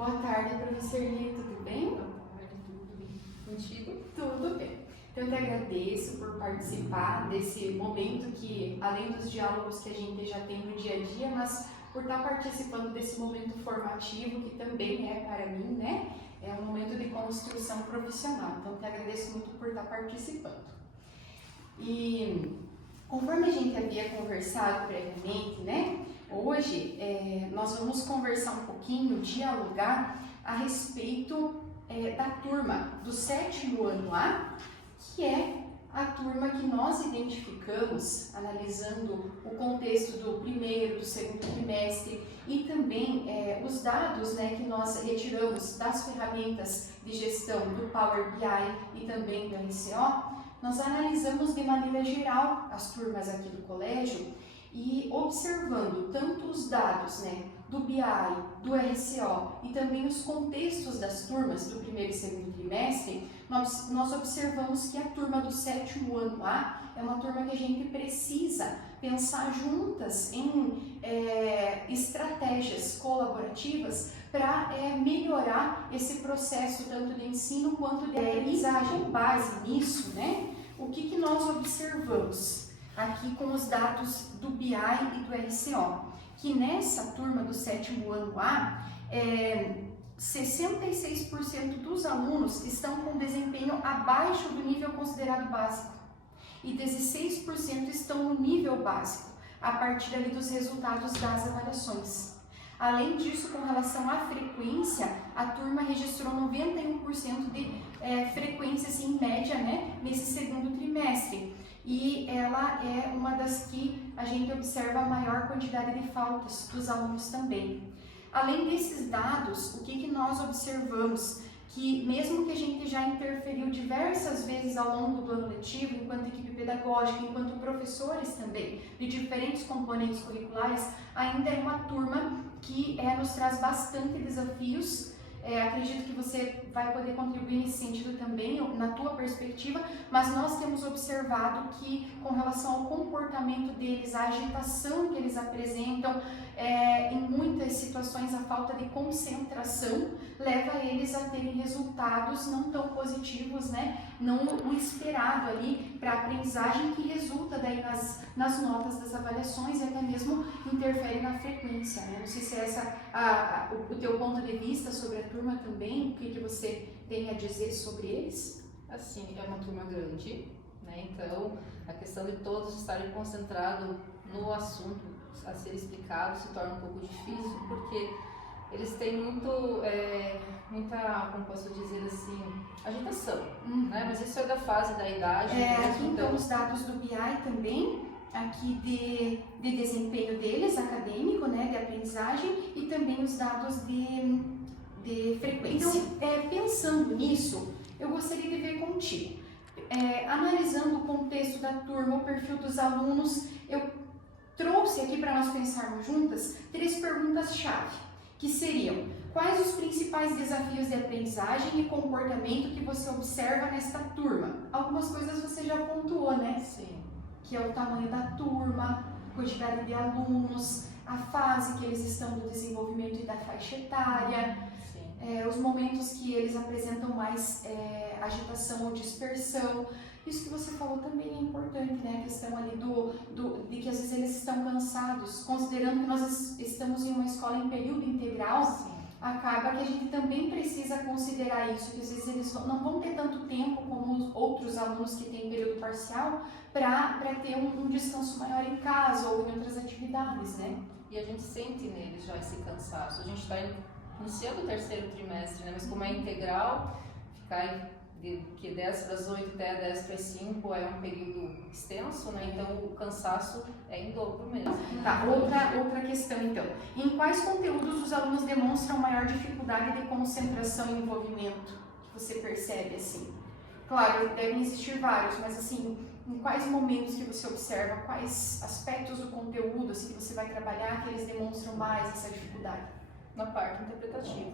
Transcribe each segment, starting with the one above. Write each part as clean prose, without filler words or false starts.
Boa tarde, professor Lee, tudo bem? Boa tarde, tudo bem contigo? Tudo bem. Então, eu te agradeço por participar desse momento que, além dos diálogos que a gente já tem no dia a dia, mas por estar participando desse momento formativo, que também é para mim, né? É um momento de construção profissional. Então, eu te agradeço muito por estar participando. E, conforme a gente havia conversado previamente, né? Hoje, nós vamos conversar um pouquinho, dialogar a respeito da turma do 7º ano A, que é a turma que nós identificamos, analisando o contexto do primeiro, do segundo trimestre e também os dados, né, que nós retiramos das ferramentas de gestão do Power BI e também do RCO. Nós analisamos de maneira geral as turmas aqui do colégio e observando tanto os dados, né, do BI, do RCO e também os contextos das turmas do primeiro e segundo trimestre, nós observamos que a turma do 7º ano A é uma turma que a gente precisa pensar juntas em estratégias colaborativas para melhorar esse processo tanto de ensino quanto de aprendizagem. Com base nisso, né, o que nós observamos aqui com os dados do BI e do RCO? Que nessa turma do 7º ano A, 66% dos alunos estão com desempenho abaixo do nível considerado básico e 16% estão no nível básico, a partir ali dos resultados das avaliações. Além disso, com relação à frequência, a turma registrou 91% de frequência, assim, em média, né, nesse segundo trimestre. E ela é uma das que a gente observa a maior quantidade de faltas dos alunos também. Além desses dados, o que nós observamos? Que mesmo que a gente já interferiu diversas vezes ao longo do ano letivo, enquanto equipe pedagógica, enquanto professores também, de diferentes componentes curriculares, ainda é uma turma que nos traz bastante desafios. Acredito que você vai poder contribuir nesse sentido também, na tua perspectiva, mas nós temos observado que, com relação ao comportamento deles, a agitação que eles apresentam, em muitas situações a falta de concentração leva eles a terem resultados não tão positivos, né? Não o esperado ali para a aprendizagem, que resulta daí nas notas das avaliações e até mesmo interfere na frequência, né? Não sei se é essa o teu ponto de vista sobre a turma também, o que você tem a dizer sobre eles? Assim, é uma turma grande, né? Então, a questão de todos estarem concentrados no assunto a ser explicado se torna um pouco difícil, porque eles têm muita, como posso dizer assim, agitação, né? Mas isso é da fase da idade. Aqui então os dados do BI também, aqui de desempenho deles, acadêmico, né, de aprendizagem, e também os dados de frequência. Então, pensando nisso, eu gostaria de ver contigo, analisando o contexto da turma, o perfil dos alunos, eu trouxe aqui para nós pensarmos juntas 3 perguntas-chave, que seriam: quais os principais desafios de aprendizagem e comportamento que você observa nesta turma? Algumas coisas você já pontuou, né? Sim. Que é o tamanho da turma, quantidade de alunos, a fase que eles estão do desenvolvimento e da faixa etária, os momentos que eles apresentam mais agitação ou dispersão. Isso que você falou também é importante, né? A questão ali de que às vezes eles estão cansados, considerando que nós estamos em uma escola em período integral. Sim. Acaba que a gente também precisa considerar isso, que às vezes eles não vão ter tanto tempo como os outros alunos que têm período parcial para ter um descanso maior em casa ou em outras atividades, né? E a gente sente neles já esse cansaço. A gente está iniciando o 3º trimestre, né? Mas como é integral, ficar de 10 para as 8 até 10 para as 5 é um período extenso, né? Então o cansaço é em dobro mesmo. Tá, outra questão então. Em quais conteúdos os alunos demonstram maior dificuldade de concentração e envolvimento? Que você percebe assim? Claro, devem existir vários, mas assim, em quais momentos que você observa, quais aspectos do conteúdo assim, que você vai trabalhar que eles demonstram mais essa dificuldade? Na parte interpretativa,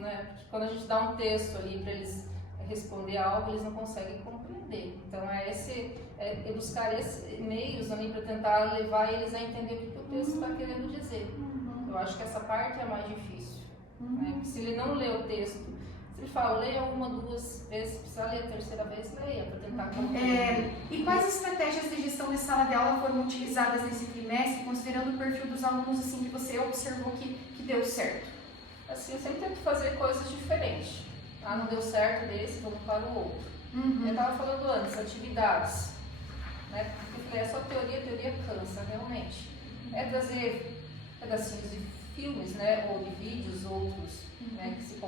né? Porque quando a gente dá um texto ali para eles responder algo, eles não conseguem compreender. Então é buscar meios ali para tentar levar eles a entender o que o texto está querendo dizer. Eu acho que essa parte é a mais difícil. Né? Porque se ele não lê o texto, se ele fala, leia uma, duas vezes, se precisar ler a terceira vez, leia, para tentar compreender. E quais estratégias de gestão de sala de aula foram utilizadas nesse trimestre, considerando o perfil dos alunos assim, que você observou que deu certo? Assim, eu sempre tento fazer coisas diferentes. Ah, não deu certo desse, vamos para o outro. Eu estava falando antes, atividades. Né? Eu falei, é só teoria, teoria cansa, realmente. É trazer pedacinhos de filmes, né? Ou de vídeos, outros, né? Que se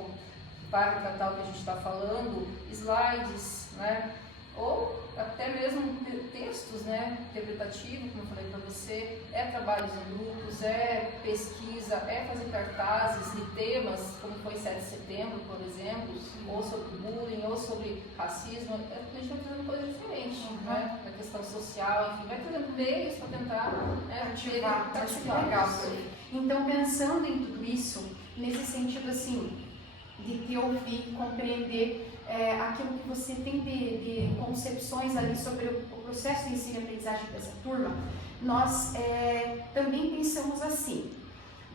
para tratar o que a gente está falando, slides, né? Ou até mesmo textos, né? Interpretativo, como eu falei para você, é trabalhos em grupos, é pesquisa, é fazer cartazes de temas, como foi 7 de setembro, por exemplo, ou sobre bullying, ou sobre racismo. A gente vai fazendo coisas diferentes, né? Na questão social, enfim, vai trazendo meios para tentar ativar. Legal. Então, pensando em tudo isso, nesse sentido assim, de te ouvir, compreender aquilo que você tem de concepções ali sobre o processo de ensino e aprendizagem dessa turma, nós também pensamos assim,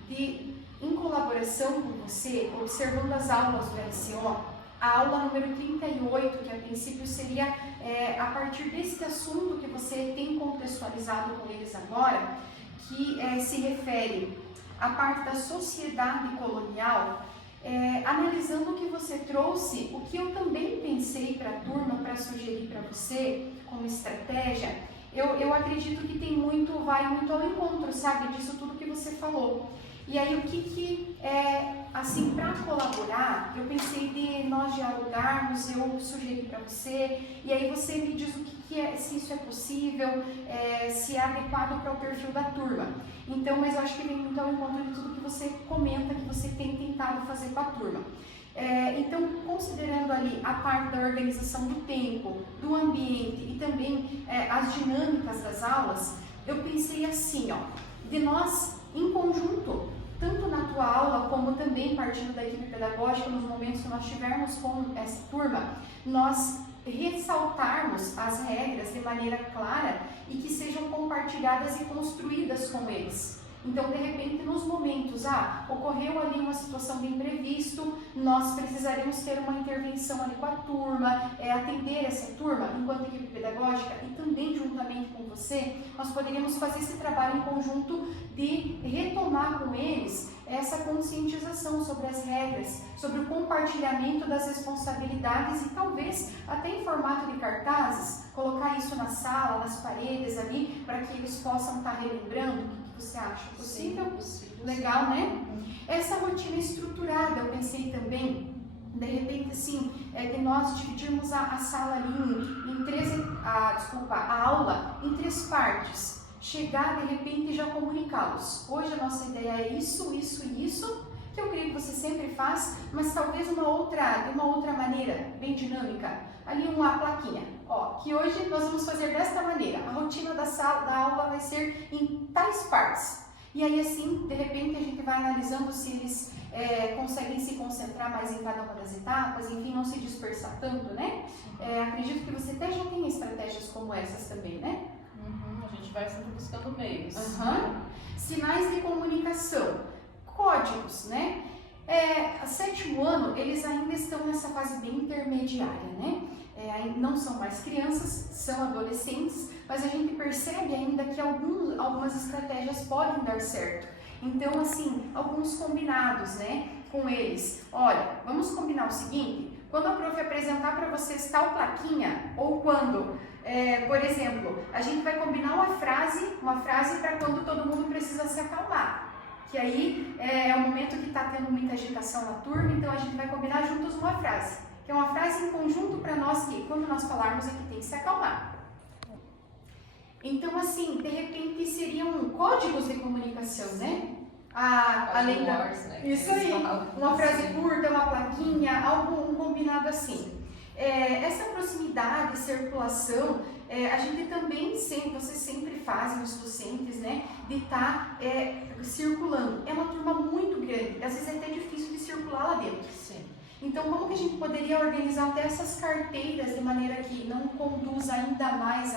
em colaboração com você, observando as aulas do LCO, a aula número 38, que a princípio seria a partir desse assunto que você tem contextualizado com eles agora, que se refere à parte da sociedade colonial, analisando o que você trouxe, o que eu também pensei para a turma, para sugerir para você como estratégia, eu acredito que vai muito ao encontro, sabe, disso tudo que você falou. E aí, o que assim, para colaborar, eu pensei de nós dialogarmos, eu sugeri para você, e aí você me diz o que é, se isso é possível, se é adequado para o perfil da turma. Então, mas eu acho que vem muito ao encontro de tudo que você comenta, que você tem tentado fazer com a turma. Então, considerando ali a parte da organização do tempo, do ambiente e também as dinâmicas das aulas, eu pensei assim, de nós, em conjunto, tanto na tua aula, como também partindo da equipe pedagógica, nos momentos que nós tivermos com essa turma, nós ressaltarmos as regras de maneira clara e que sejam compartilhadas e construídas com eles. Então, de repente, nos momentos, ocorreu ali uma situação de imprevisto, nós precisaremos ter uma intervenção ali com a turma, atender essa turma enquanto equipe pedagógica e também juntamente com você, nós poderíamos fazer esse trabalho em conjunto de retomar com eles essa conscientização sobre as regras, sobre o compartilhamento das responsabilidades e talvez até em formato de cartazes, colocar isso na sala, nas paredes ali, para que eles possam estar relembrando. O que você acha? Possível? Sim, possível. Legal, né? Essa rotina estruturada, eu pensei também, de repente assim, de nós dividirmos a sala ali a aula em 3 partes. Chegar de repente e já comunicá-los. Hoje a nossa ideia é isso, isso e isso, que eu creio que você sempre faz, mas talvez de uma outra maneira, bem dinâmica. Ali uma plaquinha, que hoje nós vamos fazer desta maneira. A rotina da aula vai ser em tais partes. E aí assim, de repente a gente vai analisando se eles conseguem se concentrar mais em cada uma das etapas, enfim, não se dispersar tanto, né? Acredito que você até já tem estratégias como essas também, né? A gente vai sempre buscando meios. Sinais de comunicação, códigos, né? Sétimo ano, eles ainda estão nessa fase bem intermediária, né? Não são mais crianças, são adolescentes, mas a gente percebe ainda que algumas estratégias podem dar certo. Então, assim, alguns combinados, né, com eles. Olha, vamos combinar o seguinte, quando a prof apresentar para vocês tal plaquinha, ou quando, por exemplo, a gente vai combinar uma frase para quando todo mundo precisa se acalmar. Que aí é o momento que está tendo muita agitação na turma, então a gente vai combinar juntos uma frase. Que é uma frase em conjunto para nós que, quando nós falarmos, é que tem que se acalmar. Então, assim, de repente seriam códigos de comunicação, né? Além da... Isso aí, uma frase curta, uma plaquinha, algo combinado assim. Essa proximidade, circulação, a gente também vocês sempre fazem, os docentes, né? De estar circulando. É uma turma muito grande, às vezes é até difícil de circular lá dentro. Sim. Então, como que a gente poderia organizar até essas carteiras de maneira que não conduza ainda mais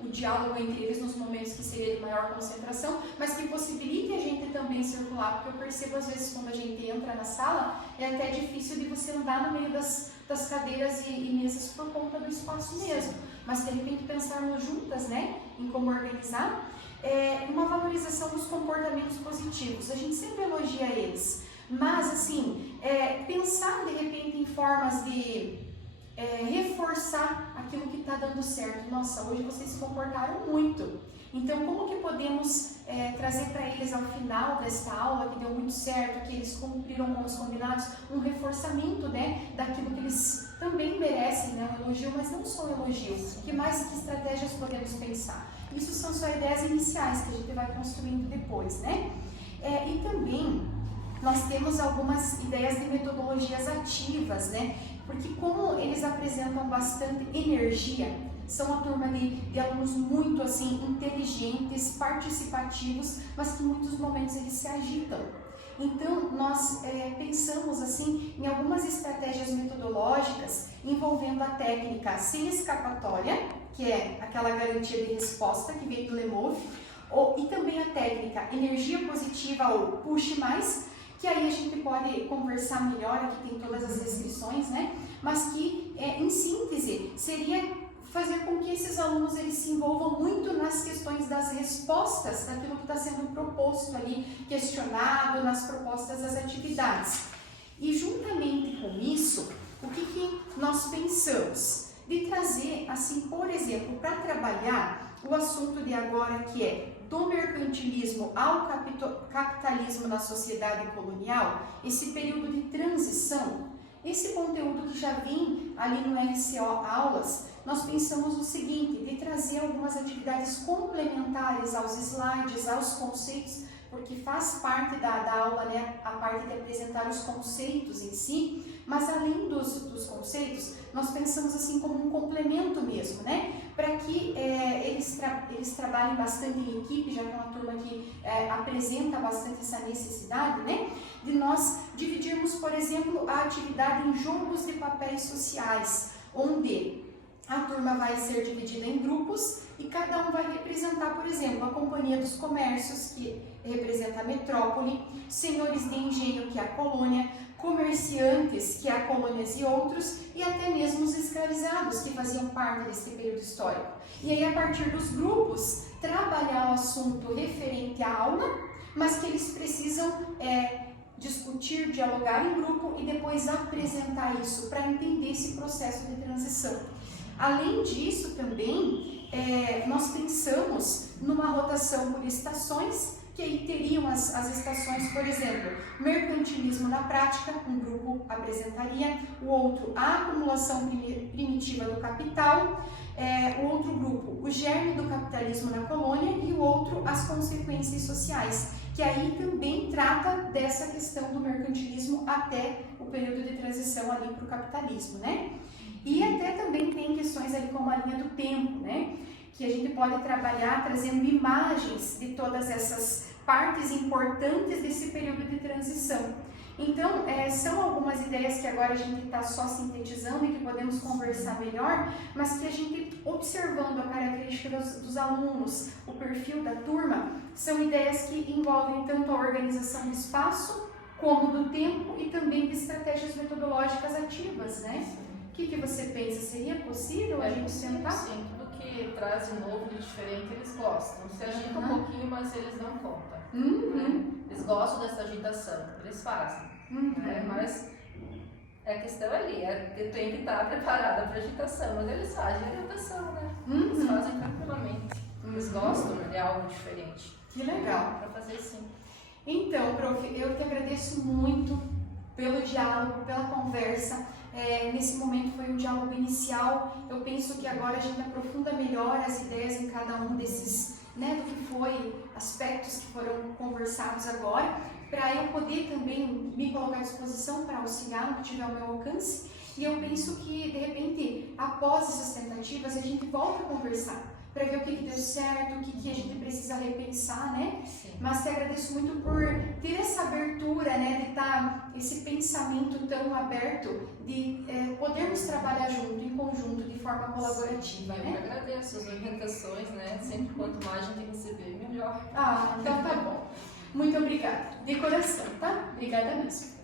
o diálogo entre eles nos momentos que seria de maior concentração, mas que possibilite a gente também circular, porque eu percebo às vezes quando a gente entra na sala, é até difícil de você andar no meio das cadeiras e mesas por conta do espaço mesmo, mas de repente pensarmos juntas, né, em como organizar, uma valorização dos comportamentos positivos, a gente sempre elogia eles, mas assim, pensar de repente em formas de reforçar aquilo que está dando certo. Nossa, hoje vocês se comportaram muito. Então, como que podemos trazer para eles ao final desta aula, que deu muito certo, que eles cumpriram com os combinados, um reforçamento, né, daquilo que eles também merecem, né, um elogio, mas não só um elogio. Que mais, que estratégias podemos pensar? Isso são só ideias iniciais que a gente vai construindo depois, né? E também nós temos algumas ideias de metodologias ativas, né? Porque como eles apresentam bastante energia, são uma turma de alunos muito assim inteligentes, participativos, mas que em muitos momentos eles se agitam. Então nós pensamos assim em algumas estratégias metodológicas envolvendo a técnica sem escapatória, que é aquela garantia de resposta que veio do Lemov, e também a técnica energia positiva ou push mais, que aí a gente pode conversar melhor, aqui tem todas as descrições, né? Mas que, em síntese, seria fazer com que esses alunos eles se envolvam muito nas questões das respostas daquilo que está sendo proposto ali, questionado, nas propostas das atividades. E juntamente com isso, o que nós pensamos? De trazer, assim, por exemplo, para trabalhar o assunto de agora que é do mercantilismo ao capitalismo na sociedade colonial, esse período de transição, esse conteúdo que já vem ali no LCO Aulas, nós pensamos o seguinte, de trazer algumas atividades complementares aos slides, aos conceitos, porque faz parte da aula, né, a parte de apresentar os conceitos em si, mas além dos conceitos, nós pensamos assim como um complemento mesmo, né, para que eles trabalhem bastante em equipe, já que é uma turma que apresenta bastante essa necessidade, né, de nós dividirmos, por exemplo, a atividade em jogos de papéis sociais, onde a turma vai ser dividida em grupos e cada um vai representar, por exemplo, a Companhia dos Comércios, que representa a metrópole, senhores de engenho, que é a colônia, comerciantes, que é a colônias e outros, e até mesmo os escravizados, que faziam parte desse período histórico. E aí, a partir dos grupos, trabalhar o assunto referente à aula, mas que eles precisam discutir, dialogar em grupo e depois apresentar isso para entender esse processo de transição. Além disso, também, nós pensamos numa rotação por estações, que aí teriam as estações, por exemplo, mercantilismo na prática, um grupo apresentaria, o outro, a acumulação primitiva do capital, o outro grupo, o germe do capitalismo na colônia e o outro, as consequências sociais, que aí também trata dessa questão do mercantilismo até o período de transição ali para o capitalismo, né? E até também tem questões ali como a linha do tempo, né? Que a gente pode trabalhar trazendo imagens de todas essas partes importantes desse período de transição. Então, são algumas ideias que agora a gente está só sintetizando e que podemos conversar melhor, mas que a gente, observando a característica dos alunos, o perfil da turma, são ideias que envolvem tanto a organização do espaço, como do tempo e também de estratégias metodológicas ativas, né? O que você pensa? Seria possível a gente tentar? Sim, tudo que traz de novo, de diferente, eles gostam. Se agita um pouquinho, mas eles não contam. Né? Eles gostam dessa agitação, eles fazem. Né? Mas a questão ali, eu tenho que estar preparada para agitação, mas eles fazem agitação, né? Eles fazem tranquilamente. Eles gostam de algo diferente. Que legal. Para fazer sim. Então, prof, eu te agradeço muito pelo diálogo, pela conversa. Nesse momento foi um diálogo inicial. Eu penso que agora a gente aprofunda melhor as ideias em cada um desses, né, do que foi, aspectos que foram conversados agora, para eu poder também me colocar à disposição para auxiliar no que tiver ao meu alcance. E eu penso que, de repente, após essas tentativas, a gente volta a conversar, para ver o que deu certo, o que a gente precisa repensar, né? Sim. Mas te agradeço muito por ter essa abertura, né, de estar esse pensamento tão aberto, de podermos trabalhar junto, em conjunto, de forma colaborativa, Eu né? que agradeço as orientações, né? Sempre quanto mais a gente receber, melhor. Ah, então tá bom. Muito obrigada, de coração, tá? Obrigada mesmo.